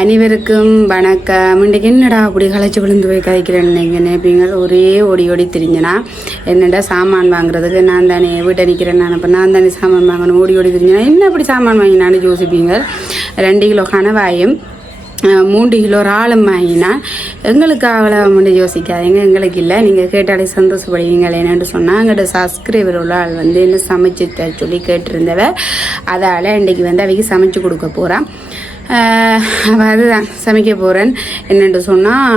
அனைவருக்கும் வணக்கம். இன்றைக்கு என்னடா அப்படி களைச்சி விழுந்து போய் கதைக்கிறேன்னு அப்படிங்கிற ஒரே ஓடி ஓடி திரிஞ்சனா என்னடா சாமான் வாங்குறதுக்கு நான் தானே வீட்டை நிற்கிறேன் நான் அப்போ நான் தானே சாமான் வாங்கணும்? ஓடி ஓடி திரிஞ்சனா என்ன அப்படி சாமான் வாங்கினான்னு யோசிப்பீங்க? ரெண்டு கிலோ கனவாயும் மூன்று கிலோ இறாலும் வாங்கினா எங்களுக்கு அவ்வளோ மட்டும் யோசிக்காதீங்க. எங்களுக்கு இல்லை. நீங்கள் கேட்டாலே சந்தோஷப்படுவீங்க என்னென்னு சொன்னால் எங்கள்கிட்ட சப்ஸ்கிரைபர் உள்ள ஆள் வந்து என்ன சமைச்சு சொல்லி கேட்டிருந்தவ அதால் இன்றைக்கி வந்து அவைக்கு சமைச்சு கொடுக்க போகிறான் அப்போ அதுதான். சமைக்க போகிறேன் என்னென்று சொன்னால்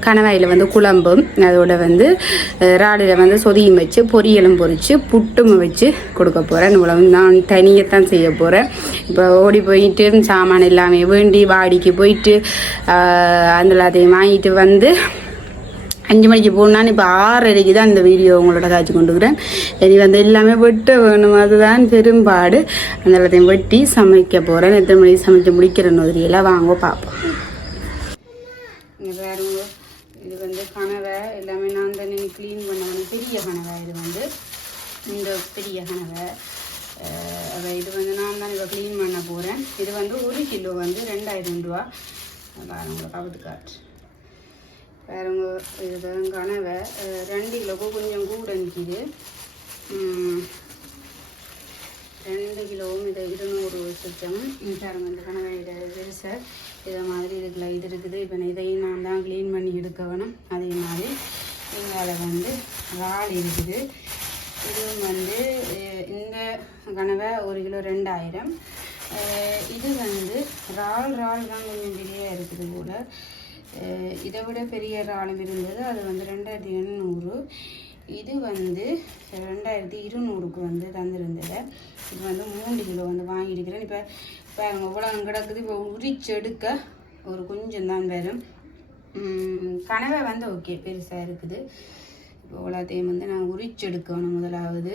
கணவாயில் வந்து குழம்பும் அதோட வந்து ராடில் வந்து சொதியும் வச்சு பொரியலும் பொரித்து புட்டும் வச்சு கொடுக்க போகிறேன் உழவு நான் தனியத்தான் செய்ய போகிறேன் இப்போ ஓடி போயிட்டு சாமான் எல்லாமே வேண்டி வாடிக்கு போயிட்டு அந்த அதையும் வாங்கிட்டு வந்து அஞ்சு மணிக்கு போனான்னு இப்போ ஆறரைக்கு தான் இந்த வீடியோ உங்களோட காய்ச்சி கொண்டுக்கிறேன் இனி வந்து எல்லாமே வெட்ட வேணும். அதுதான் பெரும்பாடு. அந்த எல்லாத்தையும் வெட்டி சமைக்க போகிறேன் எத்தனை மணிக்கு சமைச்சு முடிக்கிற நொதிரியெல்லாம் வாங்க பார்ப்போம். இது வந்து கனவை. எல்லாமே நான் தானே க்ளீன் பண்ண பெரிய கனவை இது வந்து. இந்த பெரிய கனவை. அதை இது வந்து நான் தான் இப்போ க்ளீன் பண்ண போகிறேன் இது வந்து ஒரு கிலோ வந்து ரெண்டாயிரம் ரூபா. பாருங்க கவுத்து காட்டு. பாருங்க இதுதான் கனவை ரெண்டு கிலோக்கு கொஞ்சம் கூட நிற்கிது ரெண்டு கிலோவும் இதை இருநூறு சுத்தம் பாருங்க இந்த கனவையோட பெருசை இதை மாதிரி இதுக்குள்ள இது இருக்குது. இப்போ இதையும் நான் தான் க்ளீன் பண்ணி எடுக்க வேணும். அதே மாதிரி இங்கால வந்து இறால் இருக்குது. இதுவும் வந்து இந்த கனவை ஒரு கிலோ ரெண்டாயிரம். இது வந்து இறால் இறால் தான் கொஞ்சம் பெரிய இருக்குது கூட இதை விட பெரிய இறாலும் இருந்தது. அது வந்து ரெண்டாயிரத்தி எண்ணூறு. இது வந்து ரெண்டாயிரத்தி இருநூறுக்கு வந்து தந்திருந்தது. இது வந்து மூணு கிலோ வந்து வாங்கியிருக்கிறேன். இப்போ பாருங்க இவ்வளோ கிடக்குது. இப்போ உரிச்செடுக்க ஒரு கொஞ்சம் தான் வரும். கனவை வந்து ஓகே பெருசாக இருக்குது. இப்போ இவ்வளோத்தையும் வந்து நான் உரிச்செடுக்கணும் முதலாவது.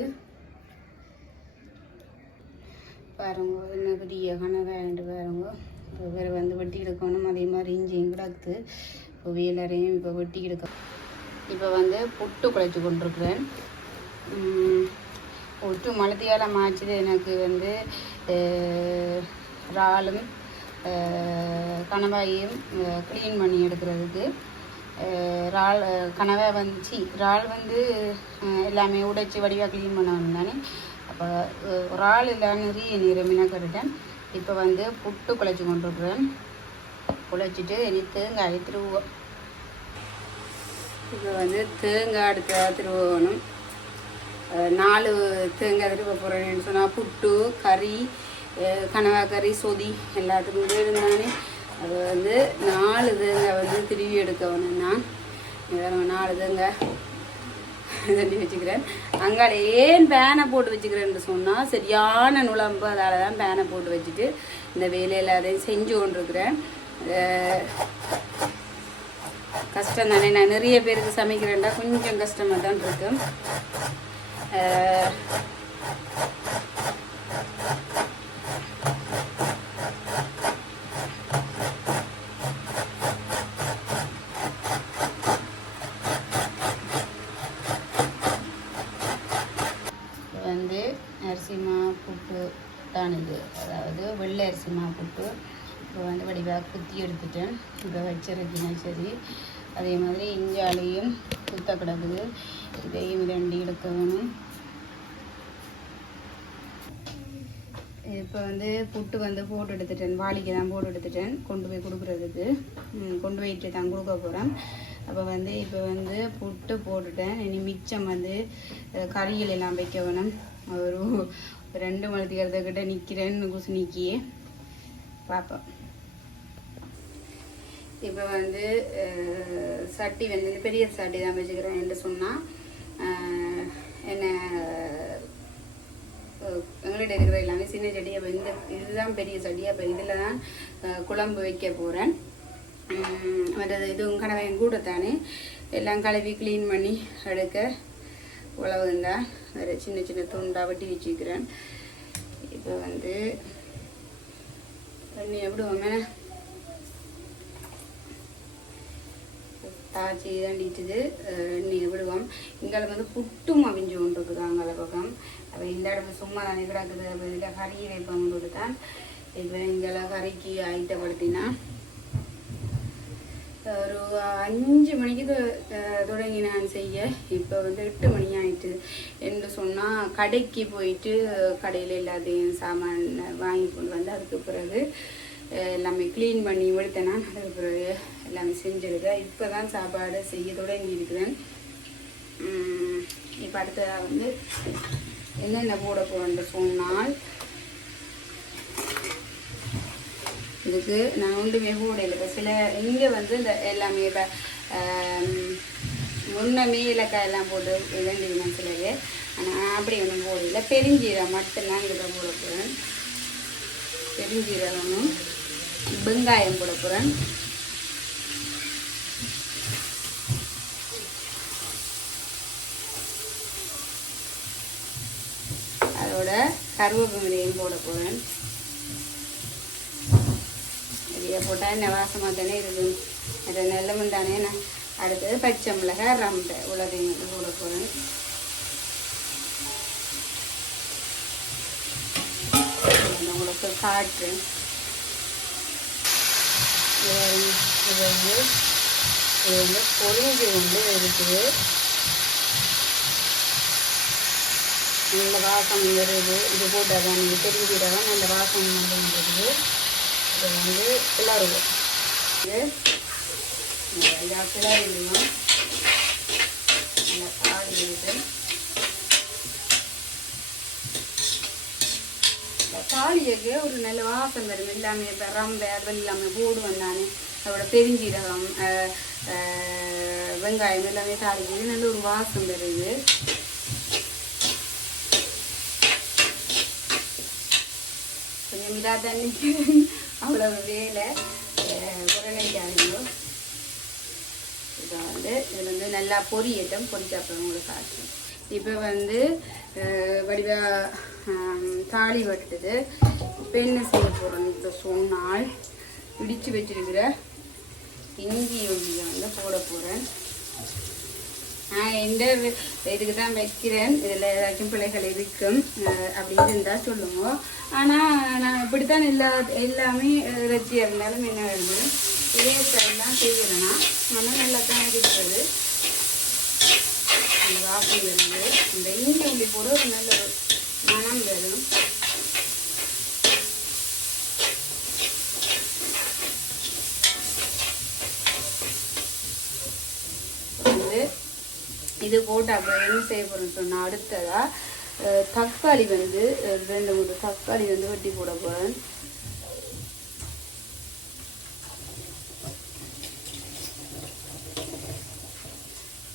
பாருங்க என்ன பெரிய கனவை பாருங்க. வேறு வந்து வெட்டி எடுக்கணும் அதே மாதிரி இஞ்சியும் கிடக்குது இப்போ வேலரையும் இப்போ வெட்டி எடுக்க இப்போ வந்து புட்டு குழைச்சி கொண்டிருக்கிறேன். புட்டு மலத்தியால் மாய்ச்சது எனக்கு வந்து இறாலும் கணவாயும் க்ளீன் பண்ணி எடுக்கிறதுக்கு. இறால் அஹ், கனவை இறால் வந்து எல்லாமே உடைச்சி வடிவாக க்ளீன் பண்ணணும் தானே? அப்போ இறால் எல்லாம் நிறைய நேரம் மினக்கட்டுட்டேன் இப்போ வந்து புட்டு குழைச்சி கொண்டிருக்கிறேன் குழைச்சிட்டு இனி தேங்காய் திருவோம் இப்போ வந்து தேங்காய் எடுத்து திருவணும். நாலு தேங்காய் திருவ போகிறேன்னு சொன்னால் புட்டு கறி கனவா கறி சொதி எல்லாத்துக்கும் இருந்தானே. அது வந்து நாலு தேங்காய் வந்து திருவி எடுக்க வேணும் நான் வேறு நாலு தேங்காய். தண்ணி வச்சுக்கிறேன். அங்காட ஏன் பேனை போட்டு வச்சுக்கிறேன்னு சொன்னால் சரியான நுழம்பு அதால் தான் பேனை போட்டு வச்சுட்டு இந்த வேலையில் அதையும் செஞ்சு கொண்டிருக்கிறேன். கஷ்டம் தானே நான் நிறைய பேருக்கு சமைக்கிறேன்டா கொஞ்சம் கஷ்டமாக தான் இருக்கும் அஹ் இது வந்து அரிசிமா புட்டு தான் இது. அதாவது வெள்ளை அரிசிமா புட்டு இப்போ வந்து வடிவாக குத்தி எடுத்துட்டேன் இப்போ வச்சிருக்கேன் சரி. அதே மாதிரி இஞ்சாலையும் குத்த கிடக்குது இதையும் ரெண்டு எடுக்க வேணும் இப்போ வந்து புட்டு வந்து போட்டு எடுத்துட்டேன். வாளிக்கு தான் போட்டு எடுத்துட்டேன். கொண்டு போய் கொடுக்குறதுக்கு. கொண்டு போயிட்டு தான் கொடுக்க போகிறேன் அப்போ வந்து இப்போ வந்து புட்டு போட்டுட்டேன். இனி மிச்சம் வந்து கறியில் கறிகள் எல்லாம் வைக்க வேணும் ஒரு ரெண்டு மழுத்துக்கிறத கிட்ட நிற்கிறேன்னு குசு நிற்கியே பார்ப்போம் இப்போ வந்து சட்டி வந்து பெரிய சட்டி தான் வச்சுக்கிறேன் என்று சொன்னால் என்ன எங்கள்கிட்ட இருக்கிற எல்லாமே சின்ன செடியை இந்த இதுதான் பெரிய செடி இப்போ இதில் தான் குழம்பு வைக்க போகிறேன் மற்றது இதுவும் கடவையும் கூட தானே எல்லாம் கழுவி க்ளீன் பண்ணி எடுக்க உழவுந்தா வேறு சின்ன சின்ன துண்டா வெட்டி வச்சுக்கிறேன். இப்போ வந்து தண்ணி எப்படி தாச்சி தாண்டிட்டுது. எண்ணெய் விடுவோம். இங்கே வந்து புட்டும் அவிஞ்சு கொண்டு இருக்குது அங்கே பக்கம். அப்போ இந்த இடத்துல சும்மா தானே கிடக்குது. அப்போ இதில் கறி வைப்போம் தான் இப்போ இங்கெல்லாம் கறிக்கு ஐட்டப்படுத்தினா ஒரு அஞ்சு மணிக்கு தொ- தொடங்கி நான் செய்ய. இப்போ வந்து எட்டு மணி ஆயிட்டு. என்று சொன்னால் கடைக்கு போயிட்டு கடையில் எல்லாத்தையும் சாமான் வாங்கி கொண்டு வந்து அதுக்கு பிறகு எல்லாமே க்ளீன் பண்ணி விழுத்தேனா அதுக்கு பிறகு எல்லாமே செஞ்சிருக்கேன். இப்போ தான் சாப்பாடு செய்ய தொடங்கி இருக்கிறேன். இப்போ அடுத்ததாக வந்து என்னென்ன போட போகிறேன்னு சொன்னால் இதுக்கு நான் ஒன்றுமே போடல இப்போ சில இங்கே வந்து இந்த எல்லாமே இப்போ முன்னமே இலக்காய் எல்லாம் போட்டு இழந்துக்கணும் சிலர் ஆனால் அப்படி ஒன்றும் போடல. பெருஞ்சீரகம் மட்டும்தான் இதில் போட போகிறேன் பெருஞ்சீரகமும் வெங்காயம் போட போகிறேன் அதோட கருவேப்பிலையும் போட போகிறேன் இதை போட்டால் என்ன வாசமாக தானே இருக்குது? அது நல்லமும் தானே நான் அடுத்தது பச்சை மிளகாய் ரம்பை. உலகையும் வந்து போட போகிறேன் உங்களுக்கு காட்டுறேன். இது வந்து இது வந்து இது வந்து பொறிஞ்சு வந்து இருக்குது. நல்ல வாசம் வருது. இது போட்டால் தான் நீங்கள் தெரிஞ்சிடலாம் நல்ல வாசம் வந்து வருது. இது வந்து கிளறுவோம். இது இதாக கிளறிடுவோம் நல்லா காய் இருக்குது தாலியக்கு ஒரு நல்ல வாசம் வரும் எல்லாமே இப்போ ரம்பை அது எல்லாமே போடுவேன் நான். அதோட பெருஞ்சீரகம் வெங்காயம் எல்லாமே தாளிக்கிறது நல்ல ஒரு வாசம் வருது கொஞ்சம் இதாக தண்ணி அவ்வளவு வேலை உடனடியாகியோ இதை வந்து இது வந்து நல்லா பொரியட்டும் பொரிச்ச அப்புறம் உங்களுக்கு காட்டுறேன். இப்போ வந்து வடிவ வடிவா ஆம், தாலி இப்போ என்ன செய்ய போகிறோம் இப்போ சொன்னால் இடித்து வச்சிருக்கிற இஞ்சி ஒன்றியை வந்து போட போகிறேன் நான் எந்த இதுக்கு தான் வைக்கிறேன். இதில் ஏதாச்சும் பிள்ளைகள் இருக்கும். அஹ் இருந்தால் சொல்லுங்க. ஆனால் நான் இப்படித்தான் எல்லா எல்லாமே அஹ், இறைச்சியாக இருந்தாலும் என்ன வருது இதே தான் செய்கிறேன்னா ஆனால் நல்லா தான் இருக்கிறது. அந்த வாசம் வருது இந்த இஞ்சி உள்ளி போட ஒரு நல்ல மனம் வரும் வந்து இது போட்டு அப்புறம் என்ன செய்ய போகிறோம்னு சொன்னால் அடுத்ததாக தக்காளி வந்து ரெண்டு மூணு தக்காளி வந்து வெட்டி போட போகிறேன்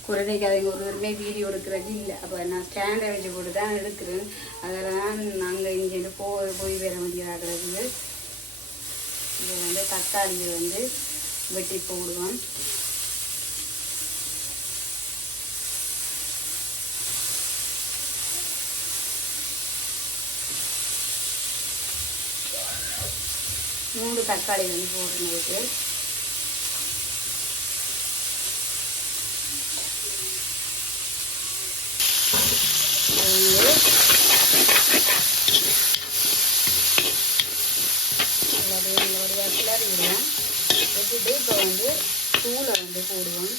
குழந்தைக்கு அதை ஒரு தடவை வீடியோ எடுக்கிறது இல்லை. அப்போ நான் ஸ்டாண்டை வச்சு போட்டு தான் எடுக்கிறேன். அதில் தான் நாங்கள் இங்கேருந்து போ போய் வர முடியாதுறது இது வந்து தக்காளியை வந்து வெட்டி போடுவோம். மூணு தக்காளி வந்து போடுறதுக்கு இது வந்து நல்லது நம்மளுடைய கிளறிடுவோம் வச்சுட்டு இப்போ வந்து தூளை வந்து போடுவோம்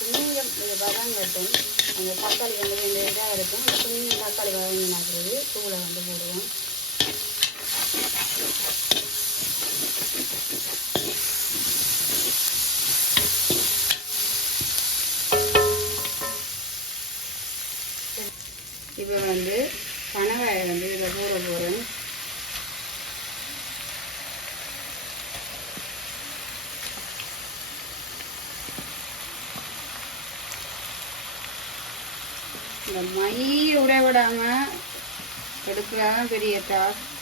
கொஞ்சம் இது வதங்கட்டும் அந்த தக்காளி வந்து ரெண்டு இதாக இருக்கும். கொஞ்சம் தக்காளி வதங்கினாக்குறது தூளை வந்து போடுவோம். இப்போ வந்து பனவாயை வந்து இதில் போட போகிறேன் இந்த மைய விட விடாமல் எடுக்கிறதான் பெரிய டாஸ்க்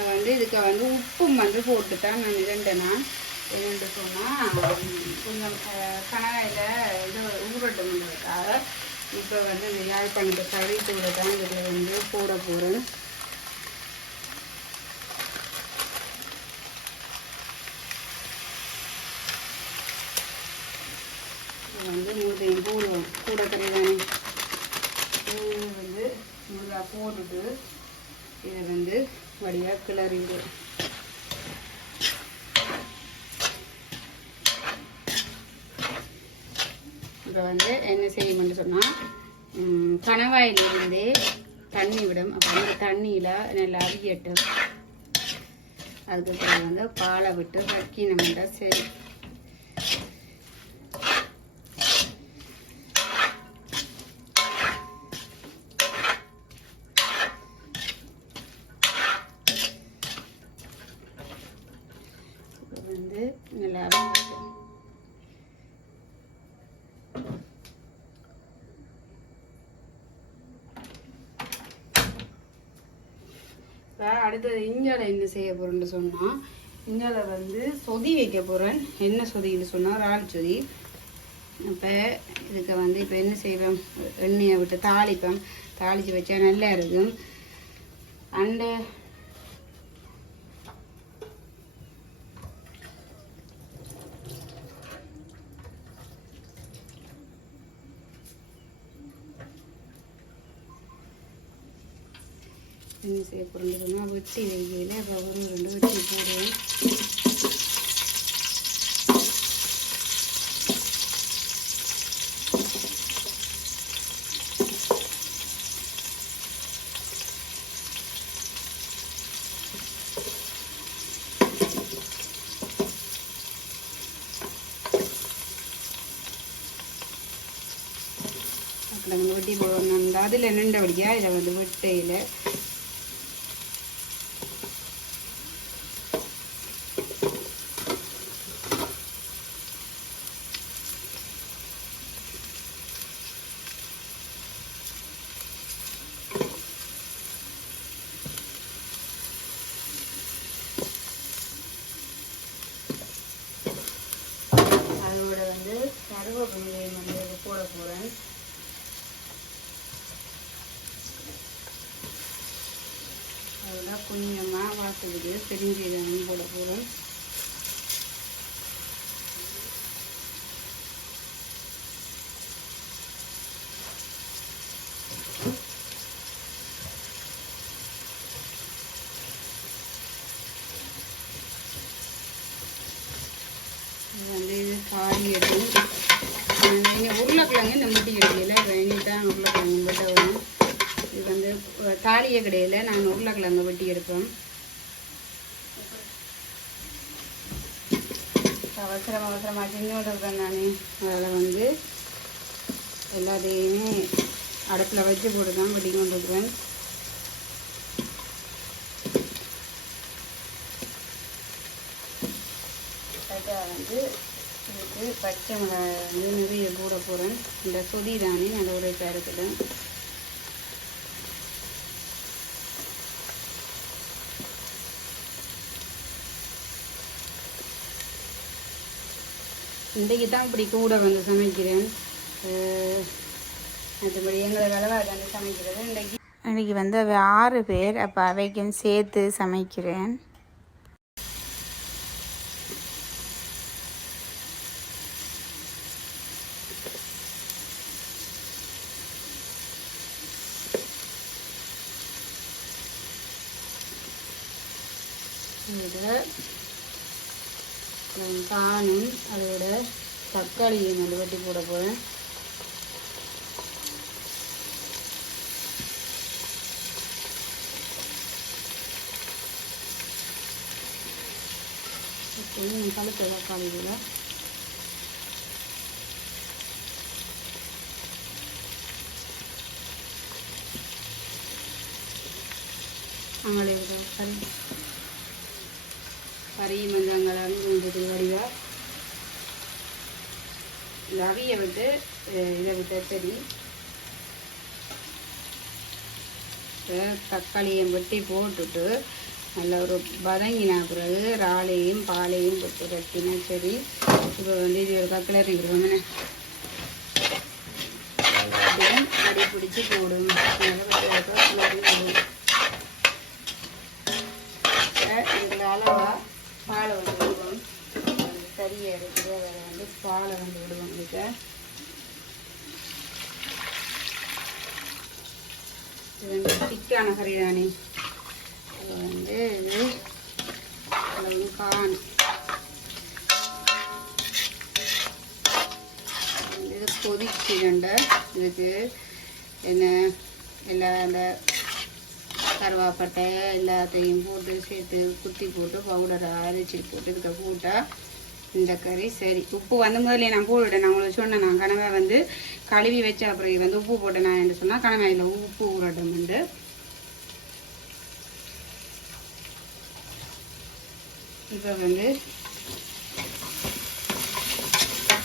இப்போ வந்து இதுக்கு வந்து உப்பும் வந்து போட்டு தான் நான் இரண்டேனா. இரண்டு சொன்னால் கொஞ்சம் கணவாயில் இது ஊறட்டும்ன்றதுக்காக இப்போ வந்து இந்த யாழ்ப்பாணத்தை கறித்தூளை தான் இதில் வந்து போட போகிறேன் வந்து மூதையும் போடுவோம் கூட கறி வந்து முழுதாக போட்டுட்டு வந்து வடிவாக கிளறிடு இப்போ வந்து என்ன செய்யணும்னு சொன்னால் கணவாயிலிருந்து தண்ணி விடும். அப்போ அந்த தண்ணியில் நல்லா அவியட்டும். அதுக்கு பிறகு வந்து பாலை விட்டு வைக்கணும்னா சரி இப்போ வந்து நல்லா அவியட்டும் இப்போ அடுத்தது என்ன செய்ய போகிறேன்னு சொன்னால் இஞ்சால வந்து சொதி வைக்க போகிறேன் என்ன சொதின்னு சொன்னால் ரால் சொதி. இப்போ இதுக்கு வந்து இப்போ என்ன செய்வேன்? எண்ணெயை விட்டு தாளிப்பேன். தாளித்து வச்சா நல்லா இருக்கும். அண்டு என்ன செய்ய போகிறேன்னு வெட்டி வைக்கையில் ரவரும் ரெண்டு வெட்டி போடுவேன் அப்புறம் நம்ம வெட்டி போடணும் அதில் நின்றபடியாக இதை வந்து வெட்டையில் அதோட வந்து கருவேப்பிலையை வந்து இது போட போகிறேன் அதோட இருக்குது. வாசலுக்கு பெருஞ்சீரகம் போட போகிறோம் வந்து இது காய் எடுக்கும் இங்கே உருளைக்கிழங்கு இந்த முட்டி கிடைக்கல வேணி தான் உருளைக்கிழங்கு வெட்ட வரும் இது வந்து தாலிய கடையில் நாங்கள் உருளைக்கிழங்கு வெட்டி எடுப்போம். அவசரம் அவசரமாக சின்னோட இருக்கேன் நான் அதில் வந்து எல்லாத்தையுமே அடுப்பில் வச்சு போட்டு தான் வெட்டி கொண்டிருக்கிறேன் வந்து இதுக்கு பச்சை மிளகாய் வந்து நிறைய போட போகிறேன் இந்த சுதி தானே நல்ல ஒரு இதாக இருக்குது இன்றைக்கு தான் இப்படி கூட வந்து சமைக்கிறேன். மற்றபடி எங்களை அளவாக வந்து சமைக்கிறது. இன்றைக்கு இன்னைக்கு வந்து அவ ஆறு பேர் அப்போ அவைக்கும் சேர்த்து சமைக்கிறேன். இதில் நான் தானும் அதோட தக்காளியும் வந்து வெட்டி போட போகிறேன் கொஞ்சம் பழுத்த தக்காளி கூட. அங்கே கறி கறி மஞ்சள் வடிவா? இந்த அவியை விட்டு இதை விட்டு சரி தக்காளியை வெட்டி போட்டுட்டு நல்ல ஒரு பதங்கினா பிறகு ராலையும் பாலையும் போட்டு ரத்தினா சரி. இப்போ வந்து இது ஒரு கக்கில் இருக்கிறோம் அடி பிடிச்சி போடும். சேர்த்துருக்கேன் இது வந்து திக்கான ஹரியானி இது வந்து இது கான் இது கொதிச்சுக்கண்ட இதுக்கு என்ன எல்லா அந்த கருவாப்பட்டை எல்லாத்தையும் போட்டு சேர்த்து குத்தி போட்டு பவுடரை அரைச்சி போட்டு இதுக்கு போட்டால் இந்த கறி சரி. உப்பு வந்து முதல்ல நான் போட்டுவிட்டேன் நான் உங்களுக்கு சொன்னேன் நான் கனவை வந்து கழுவி வச்சு அப்புறம் வந்து உப்பு போட்டேன். நான் என்ன சொன்னால் இல்லை உப்பு ஊறட்டும் வந்து இப்போ வந்து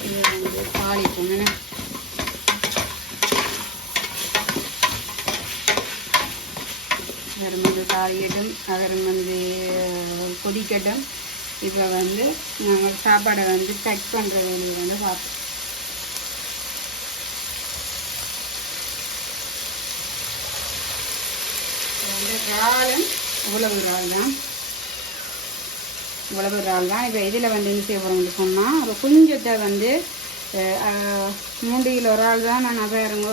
இது வந்து தாளிப்போம். என்ன? அவர் வந்து தாளிக்கட்டும். வெறும் வந்து கொதிக்கட்டும். இப்போ வந்து நாங்கள் சாப்பாடை வந்து கட் பண்ணுற வேலையை வந்து பார்ப்போம். வந்து இறாலும் உழவு இறால் தான். உழவு இறால் தான். இப்போ இதில் வந்து என்ன செய்ய போகிறோம்னு சொன்னால் ஒரு கொஞ்சத்தை வந்து மூன்று கிலோ இறால் தான். நான் பாருங்க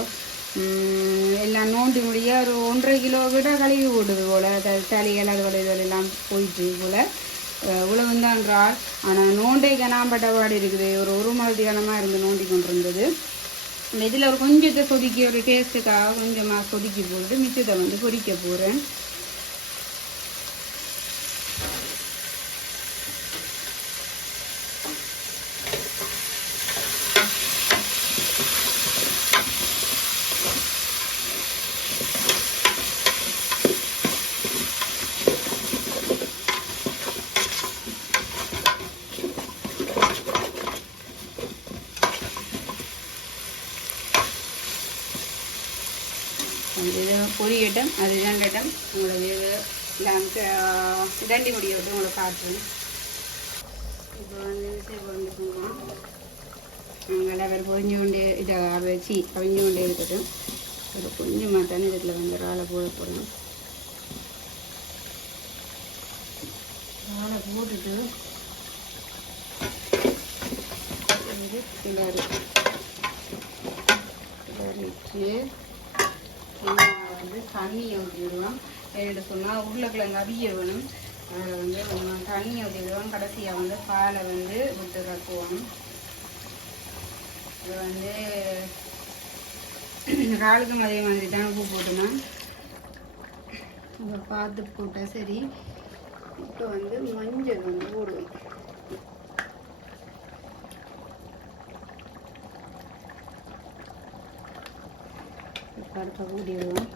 உம், எல்லாம் நோண்டி முடிய ஒரு ஒன்றரை கிலோ விட கழுவி விடுது போல். தலைகள் அது இதுகள் எல்லாம் போயிட்டு போல். உழவு தான் ஆனால் நோண்டை கனாம்பட்டபாடு இருக்குது. ஒரு ஒரு மாதிரி கனமாக இருந்து நோண்டி கொண்டிருந்தது. இதில் ஒரு கொஞ்சத்தை கொதிக்க ஒரு டேஸ்ட்டுக்காக கொஞ்சமாக கொதிக்க போட்டு மிச்சத்தை வந்து பொறிக்க போகிறேன் அந்த இது பொரியட்டும் அது இரண்டட்டும் உங்களுக்கு இது எல்லாம் க- இரண்டி முடிய விட்டு உங்களை காட்டுறேன். இப்போ வந்து விசில் வந்துருக்கோம் நாங்கள் அவர் பொறிஞ்சு கொண்டே இதை வச்சு கவிஞ்சு கொண்டே இருக்கட்டும் ஒரு கொஞ்சமாக தானே இதில் வந்து ராலை போட போகிறோம் ராலை போட்டுட்டு இது கிளறு கிளறிட்டு நான் வந்து தண்ணியை ஊற்றிடுவோம். என்னட்டு சொன்னால் உருளைக்கிழங்கு அவிய வேணும் அதை வந்து தண்ணியை ஊற்றிடுவோம். கடைசியாக வந்து பாலை வந்து விட்டு கட்டுவோம். இது வந்து காலுக்கும் அதே மாதிரி தான் உப்பு போட்டுனேன் இப்போ பார்த்து போட்டால் சரி. இப்போ வந்து மஞ்சள் வந்து போடுவோம். பருப்பை ஊடிடுவோம்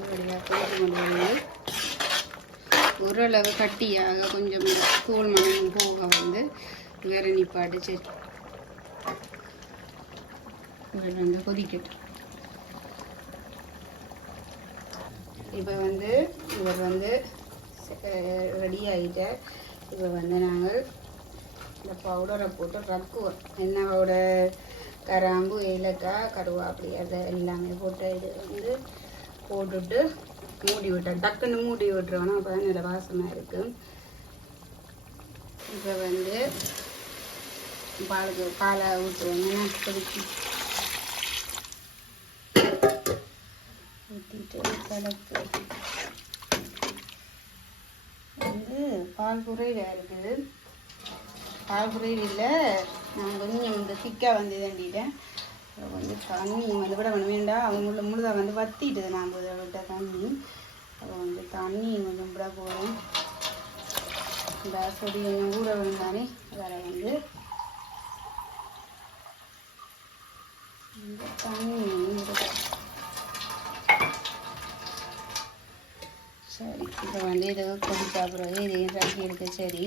போட்டு கொண்டு வந்து ஓரளவு கட்டியாக கொஞ்சம் கூழ் மணம் போக வந்து வேறு நிப்பாட்டு சரி இவர் வந்து கொதிக்கட்டும். இப்போ வந்து இவர் வந்து ரெடி ஆகிட்டார் இப்போ வந்து நாங்கள் இந்த பவுடரை போட்டு ரக்குவோம். என்னோட கராம்பு ஏலக்காய் கருவாப்படி அதை எல்லாமே போட்டு இது வந்து போட்டுட்டு மூடி விட்டேன். டக்குன்னு மூடி விட்டுருவோம் அப்போ தான் நல்ல வாசமாக இருக்குது இப்போ வந்து பாலுக்கு பாலை ஊற்றுவோம் கொதிச்சு ஊற்றிட்டு கலக்கு வந்து பால் குறைவாக இருக்குது பால் குறைவு இல்லை நான் கொஞ்சம் இந்த திக்காக வந்து தண்டிட்டேன் கொஞ்சம் தண்ணி வந்து விட வேணும் வேண்டாம் அவங்க உள்ள முழுதாக வந்து வத்திட்டுது நான் விட்ட தண்ணி. அப்போ வந்து தண்ணி கொஞ்சம் விட போகிறோம் இந்த சொடி கொஞ்சம் ஊற விழுந்தானே வேறு வந்து இந்த தண்ணி சரி இப்போ வந்து இது கொதிச்சா பிறகு இதையும் தண்ணி எடுக்க சரி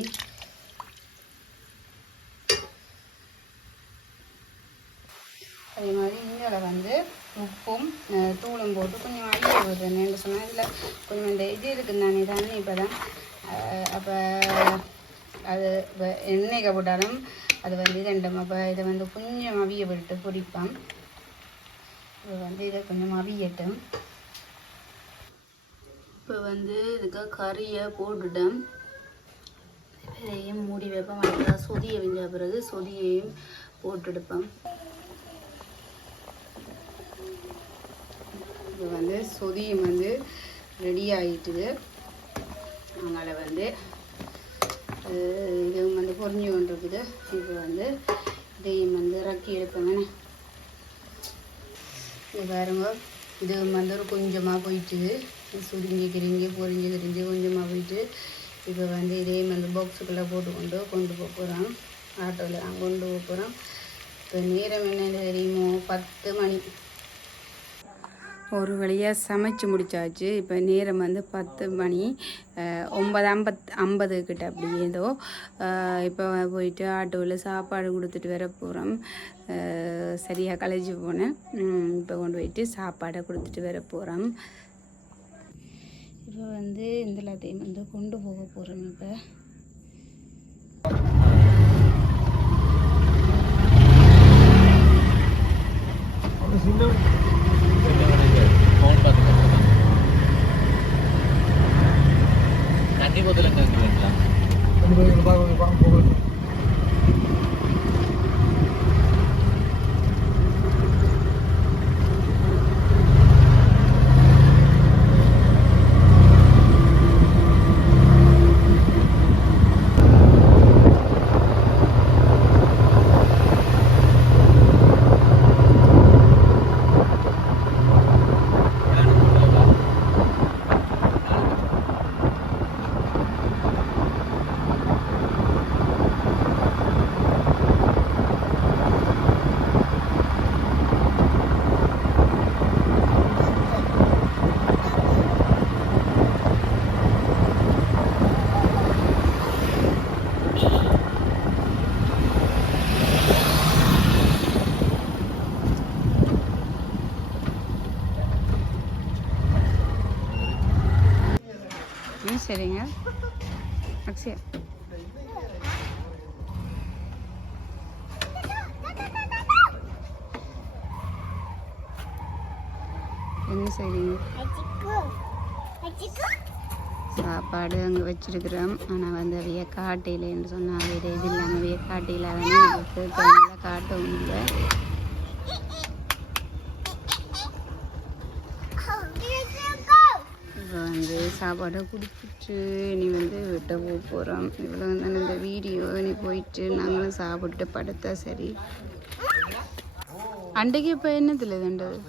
அதே மாதிரி இதில் வந்து உப்பும் தூளும் போட்டு கொஞ்சம் அள்ளி விடுறேன் சொன்னால் இதில் கொஞ்சம் இந்த இது இருக்குது தானே தண்ணி இப்போ தான் அப்போ அது இப்போ எண்ணெய்க்கு போட்டாலும் அது வந்து ரெண்டும். அப்போ இதை வந்து கொஞ்சம் அவிய விட்டு பொரிப்பான் இப்போ வந்து இதை கொஞ்சம் அவியட்டும். இப்போ வந்து இதுக்கு கறியை போட்டுட்டேன். இதையும் மூடி வைப்பேன். வளர்த்தா சொதியை வெஞ்ச பிறகு சொதியையும் போட்டுடுப்பேன். இப்போ வந்து சொதியும் வந்து ரெடி ஆகிட்டுது அதனால் வந்து இதுவும் வந்து பொறிஞ்சு கொண்டு இருக்குது இப்போ வந்து இதையும் வந்து இறக்கி எடுப்பேங்க இது பாருங்க இது வந்து ஒரு கொஞ்சமாக போயிட்டுது சுருங்கி கிரிங்கி பொறிஞ்சு கிரிஞ்சு கொஞ்சமாக போயிட்டு இப்போ வந்து இதே வந்து பாக்ஸுக்குள்ளே போட்டு கொண்டு கொண்டு போக போகிறோம் ஆட்டோவில் கொண்டு போக போகிறோம் இப்போ நேரம் என்ன தெரியுமோ பத்து மணி. ஒரு வழியாக சமைச்சு முடிச்சாச்சு. இப்போ நேரம் வந்து பத்து மணி ஒன்பது ஐம்பத் ஐம்பது கிட்ட அப்படி ஏதோ. இப்போ போயிட்டு ஆட்டோவில் சாப்பாடு கொடுத்துட்டு வர போகிறோம் சரியாக கலைஞ்சு போனேன். இப்போ கொண்டு போயிட்டு சாப்பாடை கொடுத்துட்டு வர போகிறோம் இப்போ வந்து இந்த எல்லாத்தையும் வந்து கொண்டு போக போகிறோம் இப்போ. என்ன செய்றீங்க? சாப்பாடு அங்கே வச்சிருக்கிறோம். ஆனால் வந்து அவைய காட்டையிலன்னு சொன்னால் வேறு இது இல்லாமல் அவைய காட்டையில் நமக்கு கண்ணில் காட்டவும் இல்லை. இப்போ வந்து சாப்பாடை கொடுத்துட்டு இனி வந்து விட்ட போக போகிறோம் இவ்வளோ வந்து இந்த வீடியோ. இனி போயிட்டு நாங்களும் சாப்பிட்டு படுத்தா சரி. அன்றைக்கு இப்போ என்னத்தில் இதுண்டது